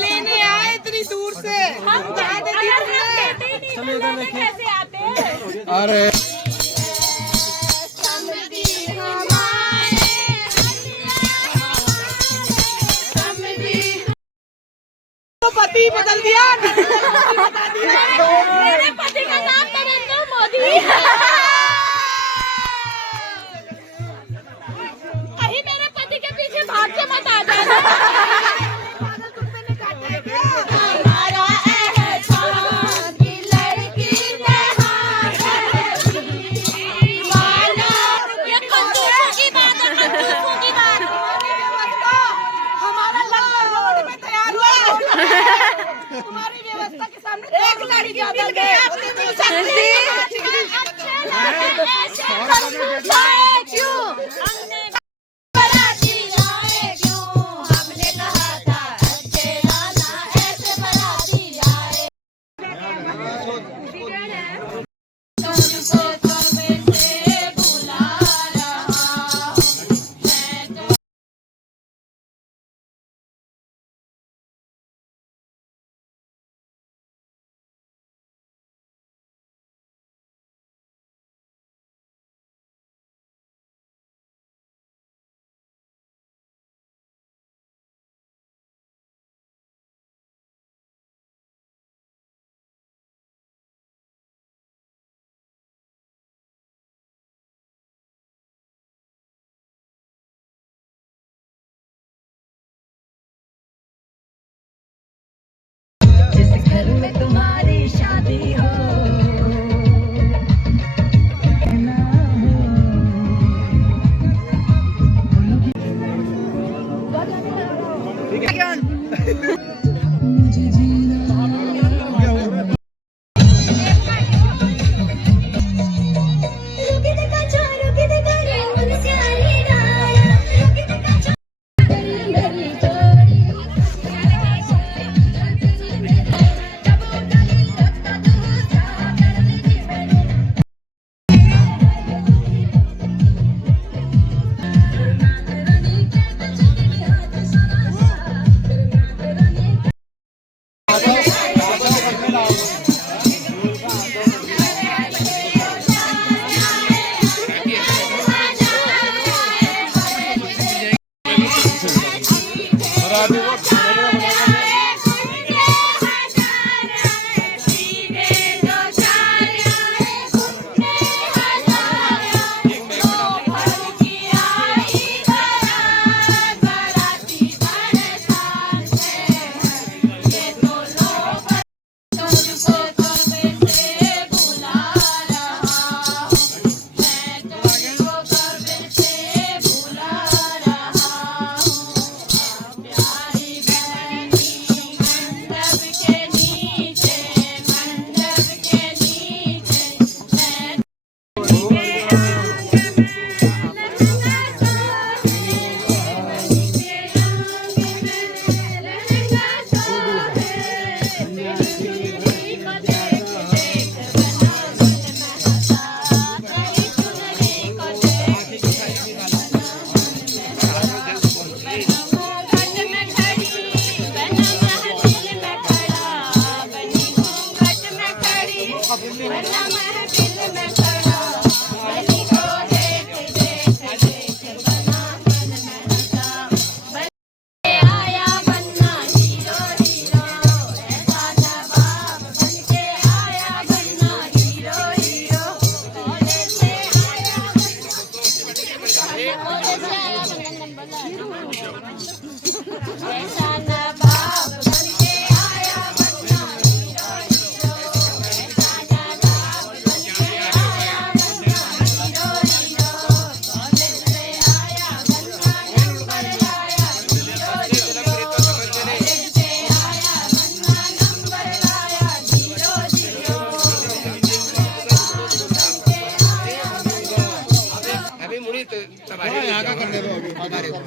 लेने आए इतनी दूर से हम कैसे आते हैं? अरे पति बदल दिया। मेरे पति का नाम नरेंद्र मोदी है। कहीं मेरे पति के पीछे भाग के मत आ जाना। तुम्हारी व्यवस्था के सामने एक लड़की घर में तुम्हारी शादी हो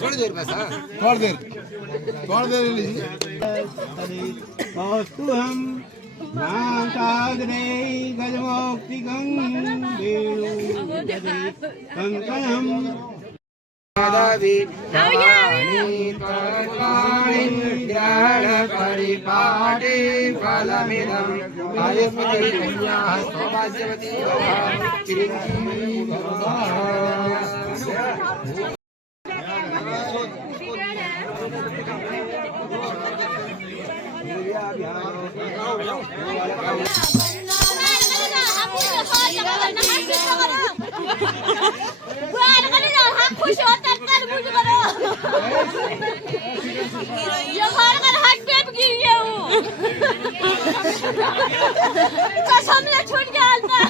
थोड़ी देर बस, थोड़ी देर थोड़ा देर लीजिए कौस्तुभम नासाग्रे गजमौक्तिकं कंकणम परिपाटे फलमिदं आयुष्मती कन्याः सौभाग्यवती खुश होता कर मुझ करो ये घर का हाथ पे गिर गया हूँ कसम ले छूट गया था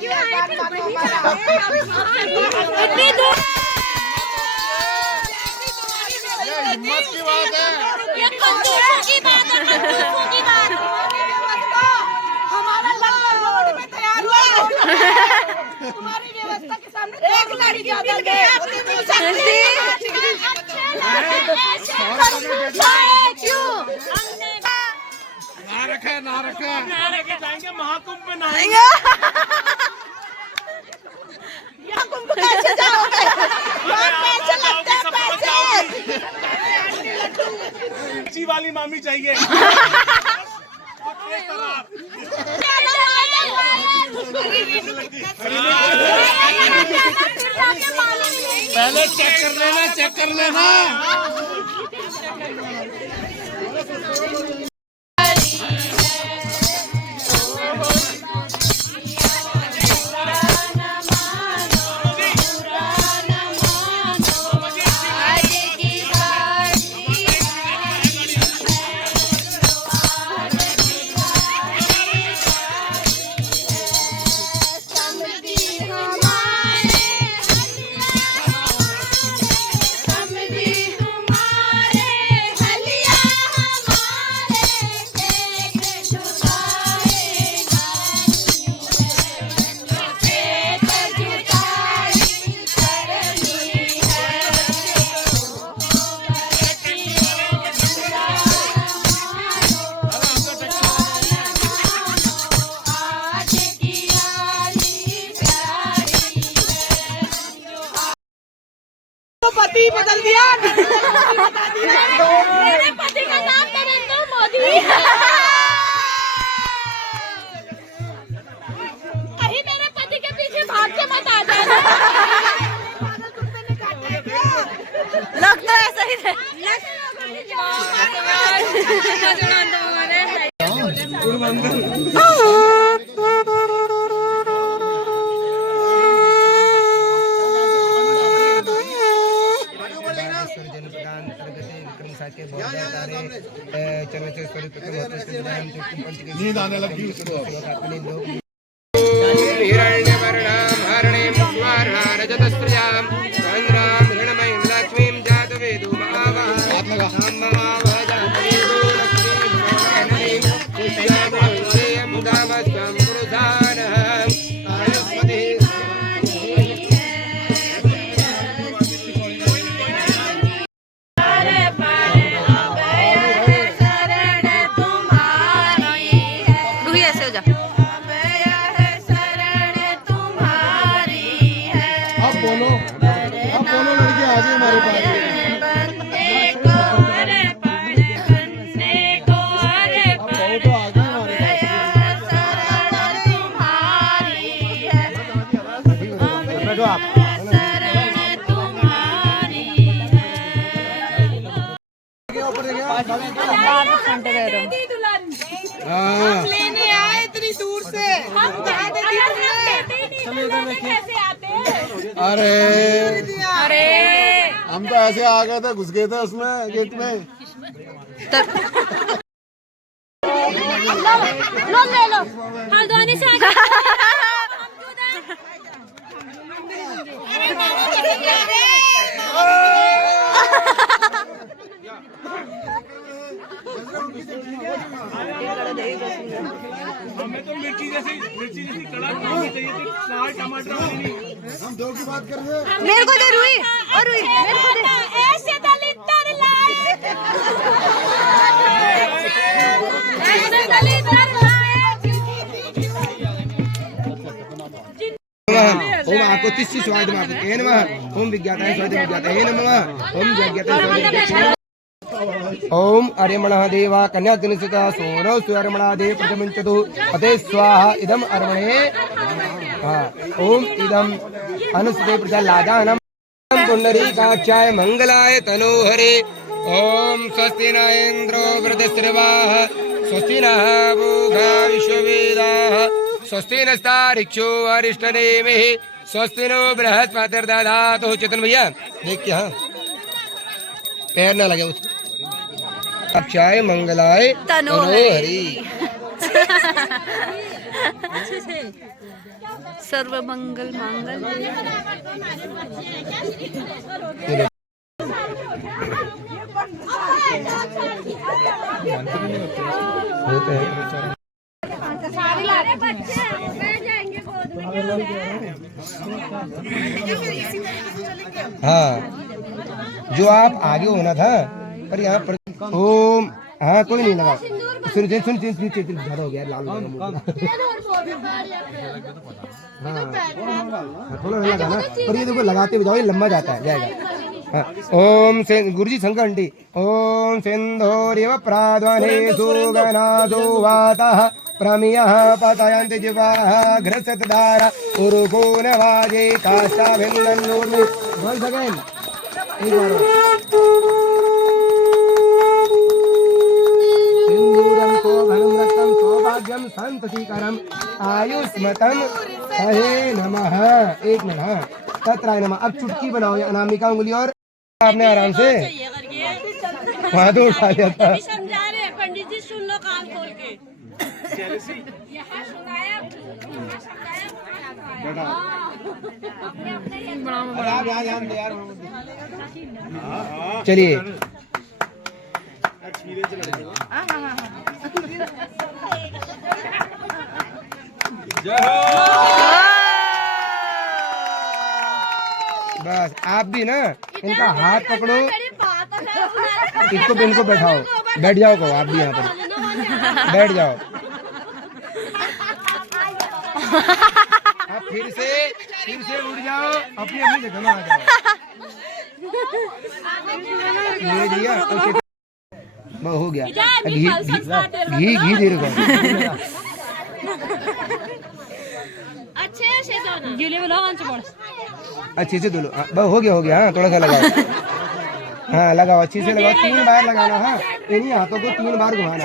इतनी दूर हिम्मत की बात है। ये कंजूसों की बात है, कंजूसों की बात। हमारा लड़का रोड में तैयार हुआ तुम्हारी व्यवस्था के सामने एक लड़की ज्यादा दे ना रखे जाएंगे महाकुंभ में नहाएंगे। कुंभ कैसे जाओगे पैसे लगते हैं पैसे ऊंची वाली मामी चाहिए। पहले चेक कर लेना। पति बदल दिया मेरे पति का नाम नरेंद्र मोदी है। कहीं मेरे पति के पीछे भाग के मत आ जाना। लगता है ऐसा ही है। नींद आने लगी उसको। हिरण्यवर्णां हरणीं स्वर्णा रजतस्त्रियां चन्द्रां हिरण्मयीं लक्ष्मीं जातवेदो अब बोलो लड़की आ गई हमारे पास। हम लेने आए इतनी दूर से हम कैसे आते हैं? अरे हम तो ऐसे आ गए थे, घुस गए थे उसमें गेट में। लो ले लो हल्द्वानी से हमें तो मिर्ची जैसी कड़क नहीं चाहिए थी, लाल टमाटर वाली नहीं। हम दो की बात कर रहे हैं। मेरे को दे रुई और रुई मेरे को दे ऐसे दलित ओम आकोतिष्य स्वादमापके नमः ओम विज्ञाताय स्वादविज्ञाताय नमः ओम ज्ञाताय स्वादविज्ञाताय ओम अर्यमणः देवा कन्याजनसुता सोनौ सुअर्यमणः देव प्रथमञ्चतु पते स्वाहा इदम् अर्मणे ओम इदम् अनुसुते प्रजालादानं पुण्डरीकाक्षाय मंगलाय तनोहरे ओम स्वस्ति न इंद्रो वृद्धश्रवाः स्वस्ति नः पूषा विश्ववेदाः स्वस्ति नस्तारिक्षो अरिष्टनेमिः स्वस्ति नो बृहस्पतिर्दधातु। चेतन भैया देख के, हाँ पैर ना लगे उसको। अक्षाय मंगलाय तनोहरि। सर्वमंगल मांगल। होते हैं हाँ, जो आप आगे होना था पर यहाँ पर ओम। हाँ कोई नहीं लगा। सुन ज्यादा हो गया लाल हो गया। हाँ थोड़ा लगा ना, पर ये देखो लगाते हुए जाओ, ये लंबा जाता है जाएगा। हाँ। ओम गुरुजी शंकर आंटी। ओम सिंधोरिव प्राध्वने सुगनादो वातः प्रमियः पतयन्ति जिवाः घ्रसतधारा उरुकोन वाजे काष्ठाभिन्नन्नूर्मि। once again एक बार सिंदूरं शोभनं रक्तं सौभाग्यं संततिकरं आयुष्मतं हरे नमः। एक मिनट। हाँ तत्राय नमः। अब चुटकी बनाओ या अनामिका उंगली और आपने आराम से वहाँ तो उठा लिया था। समझा रहे पंडित जी, सुन लो कान खोल के। यहाँ सुनाया चलिए बस आप भी ना इनका हाथ पकड़ो, इनको बैठाओ, बैठ जाओ कहो आप भी यहाँ पर बैठ जाओ। आप फिर से उठ जाओ, अपनी अपनी जगह में आ जाओ। ये दिया तो हो गया। घी दे रहा। अच्छे से दो ना। अच्छे से धो लो। हाँ हो गया। हाँ थोड़ा सा लगाओ। हाँ लगाओ, अच्छे से लगाओ, 3 बार लगाना। हाँ इन्हीं हाथों को 3 बार घुमाना।